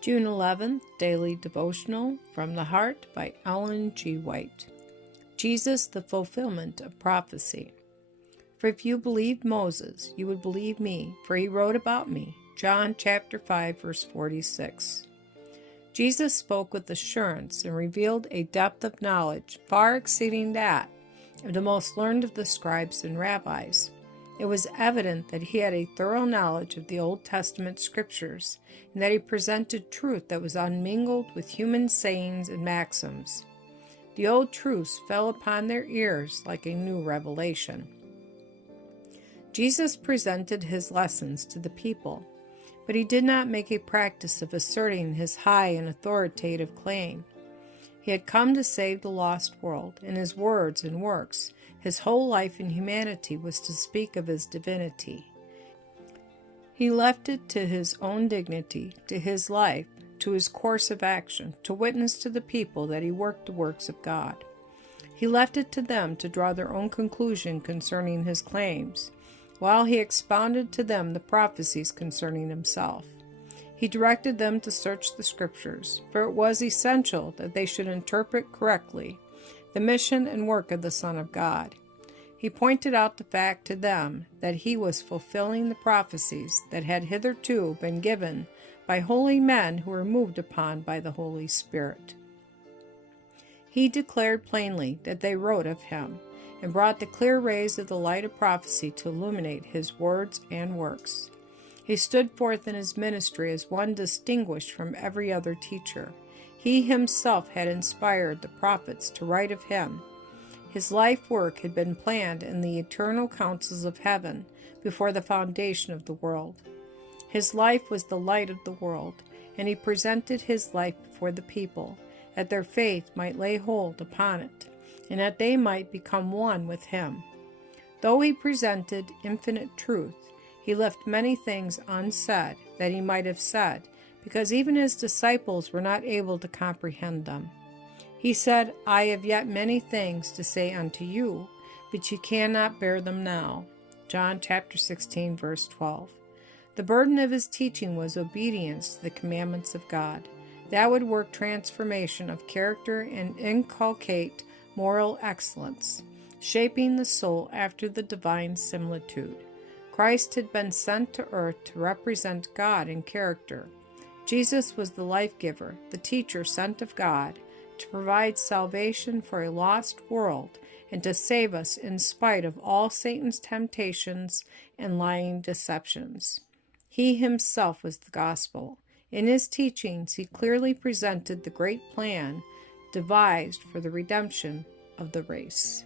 June 11th, Daily Devotional from the Heart by Ellen G. White. Jesus, the fulfillment of prophecy. For if you believed Moses, you would believe me, for he wrote about me. John chapter 5, verse 46. Jesus spoke with assurance and revealed a depth of knowledge far exceeding that of the most learned of the scribes and rabbis. It was evident that he had a thorough knowledge of the Old Testament scriptures, and that he presented truth that was unmingled with human sayings and maxims. The old truths fell upon their ears like a new revelation. Jesus presented his lessons to the people, but he did not make a practice of asserting his high and authoritative claim. He had come to save the lost world, and his words and works, his whole life in humanity, was to speak of his divinity. He left it to his own dignity, to his life, to his course of action, to witness to the people that he worked the works of God. He left it to them to draw their own conclusion concerning his claims, while he expounded to them the prophecies concerning himself. He directed them to search the Scriptures, for it was essential that they should interpret correctly the mission and work of the Son of God. He pointed out the fact to them that he was fulfilling the prophecies that had hitherto been given by holy men who were moved upon by the Holy Spirit. He declared plainly that they wrote of him, and brought the clear rays of the light of prophecy to illuminate his words and works. He stood forth in his ministry as one distinguished from every other teacher. He himself had inspired the prophets to write of him. His life work had been planned in the eternal counsels of heaven before the foundation of the world. His life was the light of the world, and he presented his life before the people, that their faith might lay hold upon it, and that they might become one with him. Though he presented infinite truth, he left many things unsaid that he might have said, because even his disciples were not able to comprehend them. He said, I have yet many things to say unto you, but ye cannot bear them now. John chapter 16, verse 12. The burden of his teaching was obedience to the commandments of God. That would work transformation of character and inculcate moral excellence, shaping the soul after the divine similitude. Christ had been sent to earth to represent God in character. Jesus was the life-giver, the teacher sent of God, to provide salvation for a lost world and to save us in spite of all Satan's temptations and lying deceptions. He himself was the gospel. In his teachings, he clearly presented the great plan devised for the redemption of the race.